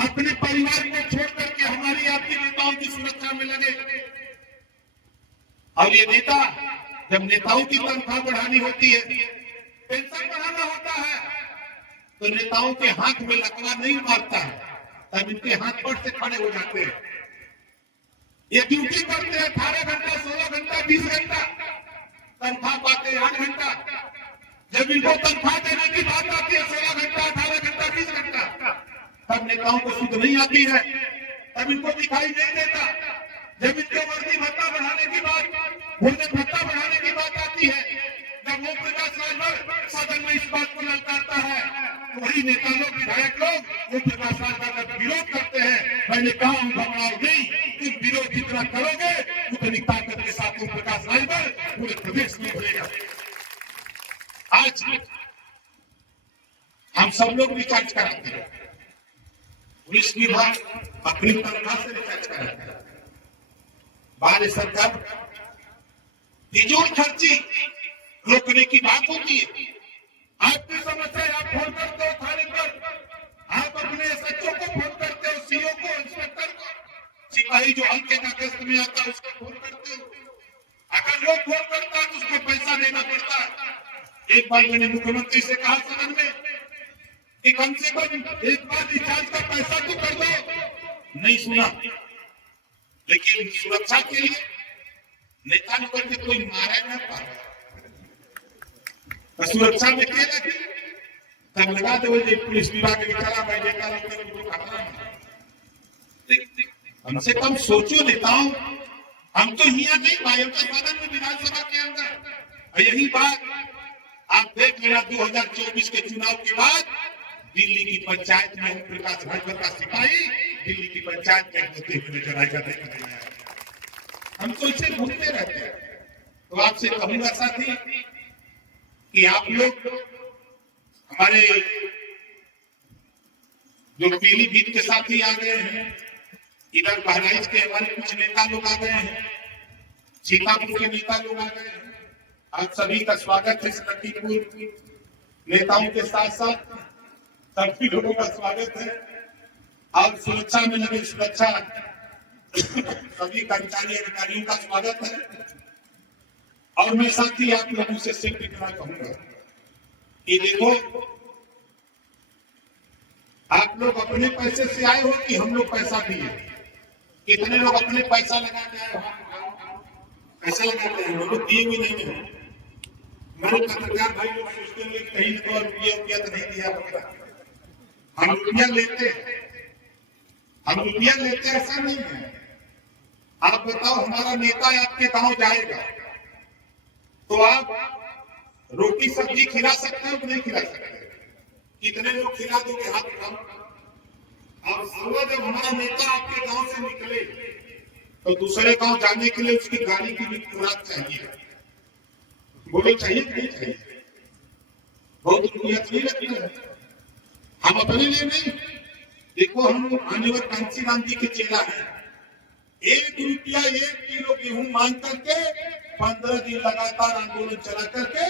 अपने परिवार को छोड़ करके हमारी आपके नेताओं की सुरक्षा में लगे। और ये नेता, जब नेताओं की तनख्वाह बढ़ानी होती है, पेंशन बढ़ाना होता है, तो नेताओं के हाथ में लकवा नहीं मारता है, तब इनके हाथ पर से खड़े हो जाते हैं। ये ड्यूटी करते हैं 18 घंटा, 16 घंटा, 20 घंटा, तनख्वाह पाते 8 घंटा। जब इनको तनख्वाह देने की बात आती है 16 घंटा, 18 घंटा, 20 घंटा, तब नेताओं को सुध नहीं आती है, तब इनको दिखाई नहीं देता। जब इनके वर्दी भत्ता बढ़ाने की बात, भोजन भत्ता बढ़ाने की बात आती है, जब ओम प्रकाश राजभर सदन में इस बात को ललकारता है, तो वही नेता लोग, विधायक लोग ओम प्रकाश राजभर का विरोध करते हैं। मैंने कहा हूं, घबराओ नहीं, तुम विरोध जितना करोगे उतनी ताकत के साथ ओम प्रकाश राजभर पूरे प्रदेश में भरेगा। आज हम सब लोग रिचार्ज कराते हैं, पुलिस विभाग अपनी तनख्वाह से रिचार्ज कराते हैं। भारत सरकार फिजूल खर्ची रोकने की बात होती है। आपकी समस्या आप फोन करते हो थाने पर, आप अपने एसएचओ को फोन करते हो, सीओ को, इंस्पेक्टर को, सिपाही जो हल्के का गश्त में आता है उसको फोन करते हो। अगर वो फोन करता है तो उसको पैसा देना पड़ता है। एक बार मैंने मुख्यमंत्री से कहा सदन में कि कम से कम एक बार रिचार्ज का पैसा तो कर दो, नहीं सुना। लेकिन सुरक्षा के लिए नेता ने बोल के कोई मारे ना पाए, सुरक्षा में क्या लगे, तब लगा दे पुलिस विभाग के चला भाई नेता लोग कम से कम सोचो नेताओं, हम तो यहाँ नहीं भाई, हम तो सदन में विधानसभा के अंदर। यही बात आप देख लेना 2024 के चुनाव के बाद दिल्ली की पंचायत में ओम प्रकाश राजभर का सिपाही दिल्ली की पंचायत में होते हुए नजर आएगा। हम तो इसे घूमते रहते हैं। तो आपसे कहूंगा साथी कि आप लोग हमारे जो पीलीभीत के साथी आ गए हैं, इधर बहराइच के हमारे कुछ नेता लोग आ गए हैं, सीतापुर के नेता लोग आ गए हैं, आप सभी का स्वागत है। लखीमपुर नेताओं के साथ साथ सभी लोगों का स्वागत है। और सुरक्षा में लगे सुरक्षा सभी कर्मचारी अधिकारियों का स्वागत है। और मैं साथ ही आप लोगों से सिर्फ इतना कहूंगा कि देखो, आप लोग अपने पैसे से आए हो कि हम लोग पैसा दिए? कितने लोग अपने पैसा लगा के आए हो? पैसा लगा के लोग दिए भी नहीं है। मेरे पत्रकार भाई लोग सोचते हैं कहीं तो रुपया तो नहीं दिया होगा। हम रुपया लेते हैं, हम रुपया लेते ऐसा नहीं है। आप बताओ, हमारा नेता आपके गांव जाएगा तो आप रोटी सब्जी खिला सकते हो कि नहीं खिला सकते? कितने लोग खिला दोगे? हाथ उठाओ। और सुबह जब हमारा नेता आपके गांव से निकले तो दूसरे गांव जाने के लिए उसकी गाड़ी की भी खुराक चाहिए। बोलो चाहिए कि नहीं चाहिए? बहुत रुपया नहीं लगता है। हम अपने लिए नहीं, देखो हम माननीय कांशीराम जी के चेला है। 1 रुपया 1 किलो गेहूं मांग करके 15 दिन लगातार आंदोलन चला करके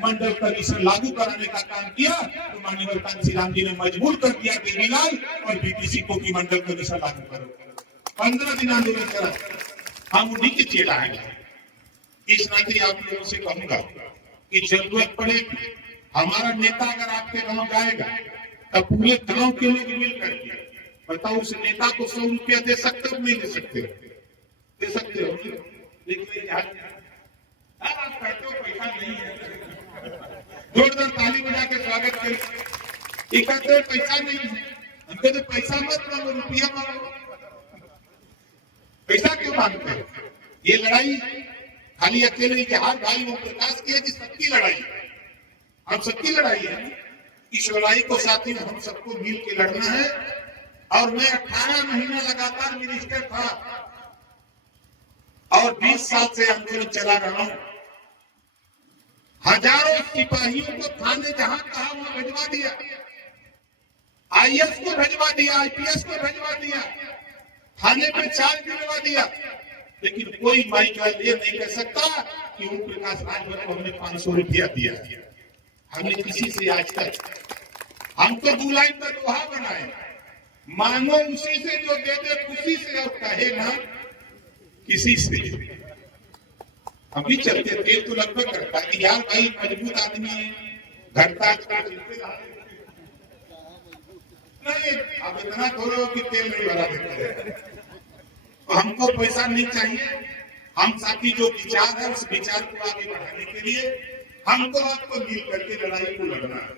मंडल कमीशन लागू कराने का काम किया। तो माननीय कांशीराम जी ने मजबूर कर दिया देवीलाल और बीपीसी को की मंडल कमीशन लागू करो। 15 दिन आंदोलन चला, हम उन्हीं के चेला है। इस नाते आप लोगों से कहूंगा कि जरूरत पड़े हमारा नेता अगर आपके गांव जाएगा तब पूरे गांव के लोग मिल करके बताओ, उस नेता को 100 रुपया दे सकते हो नहीं दे सकते? दे सकते हो। लेकिन आप कहते हो पैसा नहीं है, जोरदार ताली बजा के स्वागत करें। एक कहते पैसा नहीं है, हम कहते पैसा मत मांगो, रुपया मांगो। पैसा क्यों मांगते हो? ये लड़ाई खाली अकेले इतिहास भाई ओम प्रकाश की है कि सबकी लड़ाई? हम सबकी लड़ाई है। इस लड़ाई को साथी हम सबको मिल के लड़ना है। और मैं 18 महीने लगातार मिनिस्टर था और 20 साल से आंदोलन चला रहा हूं। हजारों सिपाहियों को थाने जहां कहा वहां भिजवा दिया, आईएएस को भिजवा दिया, आईपीएस को भिजवा दिया, थाने पे चार्ज दिलवा दिया। लेकिन कोई माइक ये नहीं कह सकता कि ओम प्रकाश राजभर को हमने 500 रुपया दिया। हमने किसी से आज तक हम तो 2 लाइन का दोहा बनाए, मांगो उसी से जो दे दे खुशी से और कहे ना किसी से। अभी चलते तेल तो लगभग करता है यार, भाई मजबूत आदमी है, घटता नहीं, अब इतना थोड़ा कि तेल नहीं भरा देते। तो हमको पैसा नहीं चाहिए, हम साथी जो विचार है उस विचार को आगे बढ़ाने के लिए हमको आपको मिल करके लड़ाई को लड़ना है।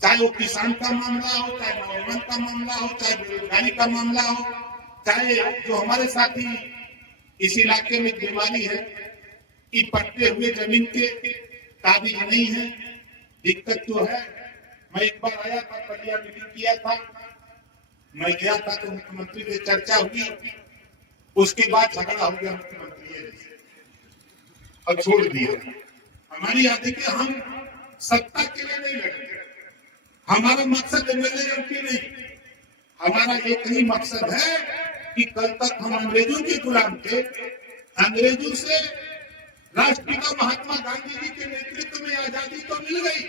चाहे वो किसान का मामला हो, चाहे नौजवान का मामला हो, चाहे बेरोजगारी का मामला हो, चाहे जो हमारे साथी इस इलाके में बीमारी है कि पट्टे हुए जमीन के काबिज नहीं है, दिक्कत तो है। मैं एक बार आया था, पलिया मीटिंग किया था, मैं गया था तो मुख्यमंत्री से चर्चा हुई, उसके बाद झगड़ा हो गया मुख्यमंत्री और छोड़ दिया। हमारी याद है कि हम सत्ता के लिए नहीं लड़ते, हमारा मकसद एमएलए एमपी नहीं, हमारा एक ही मकसद है कि कल तक हम अंग्रेजों के गुलाम थे, अंग्रेजों से राष्ट्रपिता महात्मा गांधी जी के नेतृत्व में आजादी तो मिल गई,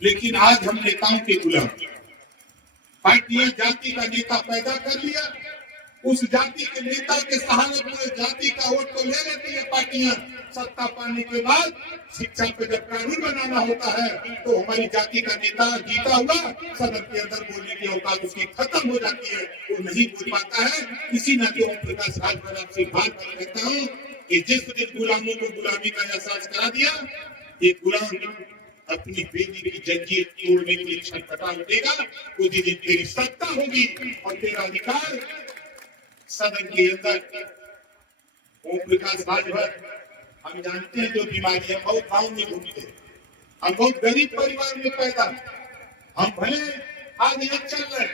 लेकिन आज हम नेताओं के गुलाम। पार्टियां जाति का नेता पैदा कर लिया, उस जाति के नेता के सहारे पूरे जाति का वोट तो ले लेती है पार्टियां। सत्ता पाने के बाद शिक्षा पे जब कानून बनाना होता है तो हमारी जाति का नेता जीता हुआ सदन के अंदर बोलने की औकात उसकी खत्म हो जाती है, वो नहीं बोल पाता है। इसी नाते ओम प्रकाश राजभर से बात कहता हूँ कि जिस दिन गुलामों को गुलामी का एहसास करा दिया, ये गुलाम अपनी बेटी की जंजीर तोड़ने के लिए छटपटा उठेगा। उसी दिन तेरी सत्ता होगी और तेरा अधिकार सदन के अंदर। ओम प्रकाश राजभर, हम जानते हैं जो बीमारी है, बहुत गांव में घूमते, हम बहुत गरीब परिवार में पैदा, हम भले आज ये चल रहे,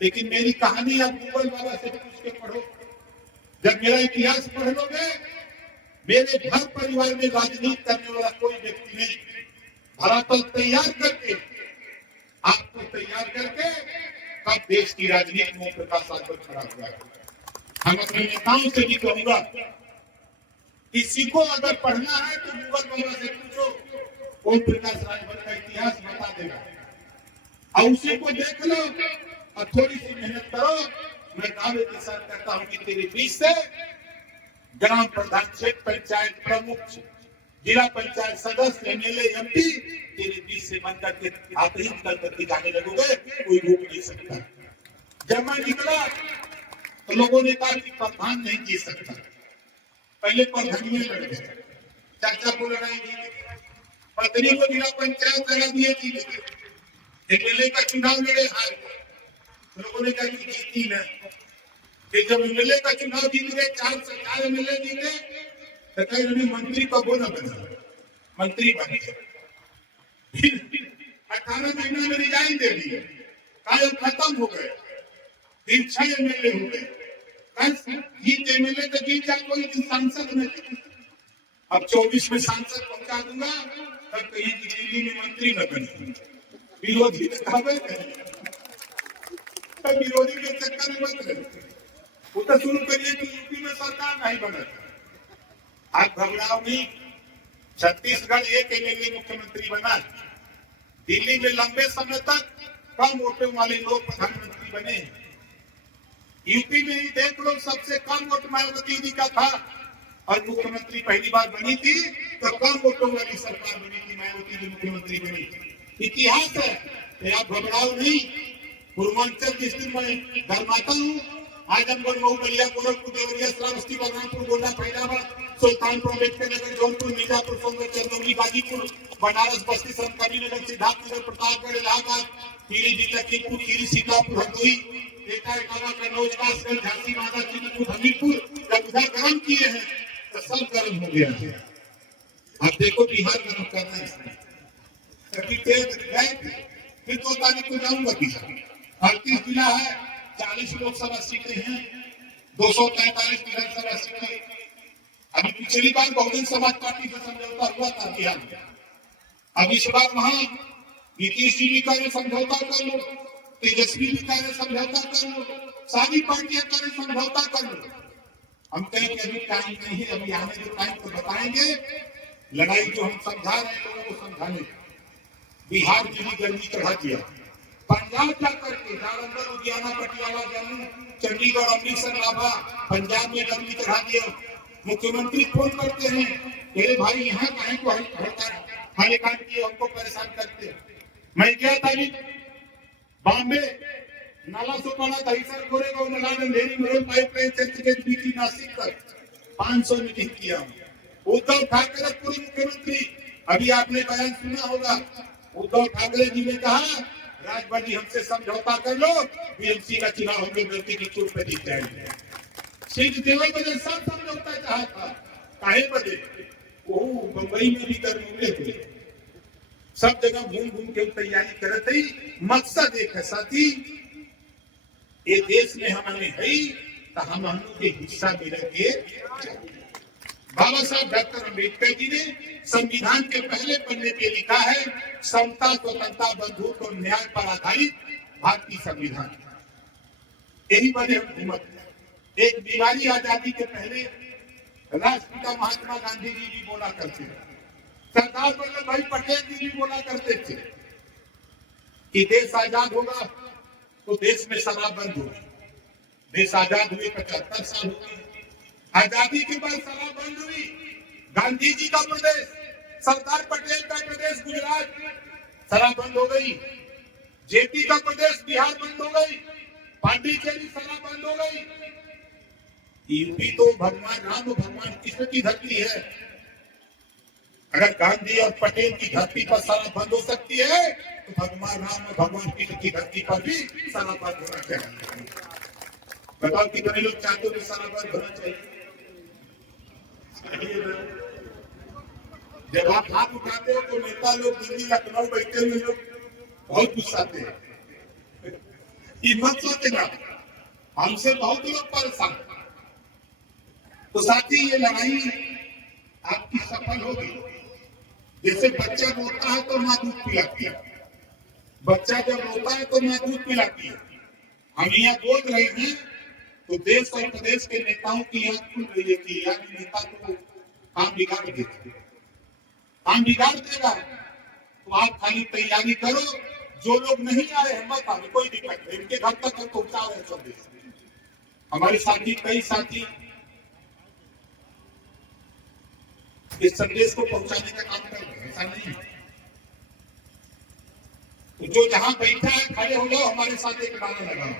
लेकिन मेरी कहानी आप गूगल बाबा से पूछ के पढ़ो। जब मेरा इतिहास पढ़ लोगे, मेरे घर परिवार में राजनीति करने वाला कोई व्यक्ति नहीं, धरातल तैयार करके आपको तैयार करके कब देश की राजनीति में प्रकाश राजभर खड़ा हुआ है। हम अपने नेताओं से भी कहूंगा, किसी को अगर पढ़ना है तो गूगल बाबा से पूछो, ओम प्रकाश राजभर का इतिहास बता देगा, और उसी को देख लो और थोड़ी सी मेहनत करो। मैं दावे के साथ कहता हूं कि तेरे बीच से ग्राम प्रधान से पंचायत प्रमुख, जिला पंचायत सदस्य, एमएलए, एमपी तेरे बीच से बनकर के आते ही निकल करके जाने लगोगे, कोई रोक नहीं सकता। जब मैं निकला तो लोगों ने कहा कि प्रधान नहीं जीत सकता, पहले प्रधान में लड़ गए, चाचा को लड़ाई जीते, पत्नी को जिला पंचायत लड़ा दिए जीते, एमएलए का चुनाव लड़े हार, लोगों ने कहा कि जीती नहीं। फिर जब एमएलए का चुनाव जीत गए, 4 से 4 एमएलए जीते, तो कहीं उन्हें मंत्री को बोला बना, मंत्री बन गए। 18 महीने में रिजाइन दे दिए, कायम खत्म हो गए। फिर 6 एमएलए हो गए, जीत एमएलए तो जीत जा, कोई सांसद नहीं। अब 24 में सांसद पहुंचा दूंगा, तब कहीं दिल्ली में मंत्री न बने, विरोधी विरोधी के चक्कर में मत रहे। वो तो शुरू करिए कि यूपी में सरकार नहीं बने, आप घबराओ नहीं। छत्तीसगढ़ एक एमएलए मुख्यमंत्री बना, दिल्ली में लंबे समय तक कम वोटों वाले लोग प्रधानमंत्री बने। यूपी में ही देख लो, सबसे कम वोट मायावती जी का था, और मुख्यमंत्री पहली बार बनी थी तो कम वोटों वाली सरकार बनी थी, मायावती जी मुख्यमंत्री बनी। इतिहास है, आप घबराओ नहीं। पूर्वांचल जिस दिन मैं धर्माता हूँ, आजमगढ़, मऊ, बलिया, गोरखपुर, देवरिया, श्रावस्ती, बलरामपुर, गोंडा, फैजाबाद, सुल्तानपुर, अम्बेडकर, जौनपुर, मिर्जापुर, सोनभद्र, चंदौली, गाजीपुर, बनारस, बस्ती, संतकबीर नगर, सिद्धार्थनगर, प्रतापगढ़, इलाहाबाद, पीलीभीत, लखीमपुर खीरी, सीतापुर, हरदोई, एटा, इटावा, कन्नौज, कासगंज, झांसी, बांदा, चित्रकूट, हमीरपुर, जब उधर गरम किए हैं तो सब गरम हो गया है। अब देखो बिहार गरम करना है, फिर 2 तारीख को जाऊंगा बिहार। 38 जिला है, 40 लोकसभा सीटें हैं, 243 विधानसभा सीटें। अभी पिछली बार बहुजन समाज पार्टी से समझौता हुआ था बिहार में, अब इस बार वहां नीतीश जी भी करे समझौता कर लो, तेजस्वी भी करे समझौता कर लो, सारी पार्टियां करे समझौता कर लो। हम कहें कि अभी टाइम नहीं है, अभी आने के टाइम को बताएंगे। लड़ाई जो हम समझा रहे हैं लोगों को समझाने, बिहार की भी गर्मी चढ़ा दिया, पंजाब जाकर के जालंधर, लुधियाना, पटियाला, जम्मू, चंडीगढ़, अमृतसर, लाभा, पंजाब में गर्मी चढ़ा दिया। मुख्यमंत्री फोन करते हैं, मेरे भाई यहाँ काहे को हड़ताल किए, हमको परेशान करते। मैं गया था बॉम्बे, नाला सो पड़ा था, सर गोरेगांव, नलान, अंधेरी, मुरल, पाइपलाइन, चर्चगेट, बीटी, नासिक तक 500 मीटिंग किया। उद्धव ठाकरे पूर्व मुख्यमंत्री, अभी आपने बयान सुना होगा, उद्धव ठाकरे जी ने कहा राजभर जी हमसे समझौता कर लो, बीएमसी का चुनाव हम लोग गलती की चोट पे जीत जाएंगे। सिर्फ देवल बदल सब समझौता चाहा था, काहे बदे वो मुंबई में भी कर थे, सब जगह घूम घूम के तैयारी करते ही मकसद एक है साथी, ये देश में हमारे है तो हम के हिस्सा मिल के। बाबा साहब डॉक्टर अम्बेडकर जी ने संविधान के पहले पन्ने पे लिखा है, समता, स्वतंत्रता, बंधुत्व और न्याय पर आधारित भारतीय संविधान। यही बने हुकूमत। एक बीमारी आजादी के पहले राष्ट्रपिता महात्मा गांधी जी भी बोला करते थे, सरदार वल्लभ भाई पटेल जी भी बोला करते थे कि देश आजाद होगा तो देश में शराब बंद होगी। देश आजाद हुए 75 साल हो गए, आजादी के बाद शराब बंद हुई। गांधी जी का प्रदेश, सरदार पटेल का प्रदेश गुजरात, शराब बंद हो गई। जेपी का प्रदेश बिहार बंद हो गई, पांडिचेरी शराब बंद हो गई। यूपी तो भगवान राम, भगवान कृष्ण की धरती है। अगर गांधी और पटेल की धरती पर शराब बंद हो सकती है तो भगवान राम और भगवान कृष्ण की धरती पर भी शराब बंद होना चाहिए। बताओ कितने लोग चाहते हो शराब बंद होना चाहिए? जब आप हाथ उठाते हो तो नेता लोग, दिल्ली, लखनऊ बैठे हुए लोग बहुत गुस्साते हैं। ये मत सोचना, हमसे बहुत लोग परेशान। तो साथी ये लड़ाई आपकी सफल होगी। जैसे बच्चा रोता है तो माँ दूध पिलाती है, बच्चा जब रोता है तो माँ दूध पिलाती है। हम यहाँ बोल रहे हैं तो देश और प्रदेश के नेताओं की याद खुल रही है कि यार नेता तो काम बिगाड़ देते, काम बिगाड़ देगा। तो आप खाली तैयारी करो, जो लोग नहीं आए हैं मत आए, कोई दिक्कत नहीं, इनके घर तक हम पहुंचा रहे संदेश। हमारे साथी, कई साथी इस संदेश को पहुंचाने का काम कर रहे हैं, ऐसा नहीं है। तो जो जहां बैठा है खड़े हो जाओ, हमारे साथ एक नारा लगाओ।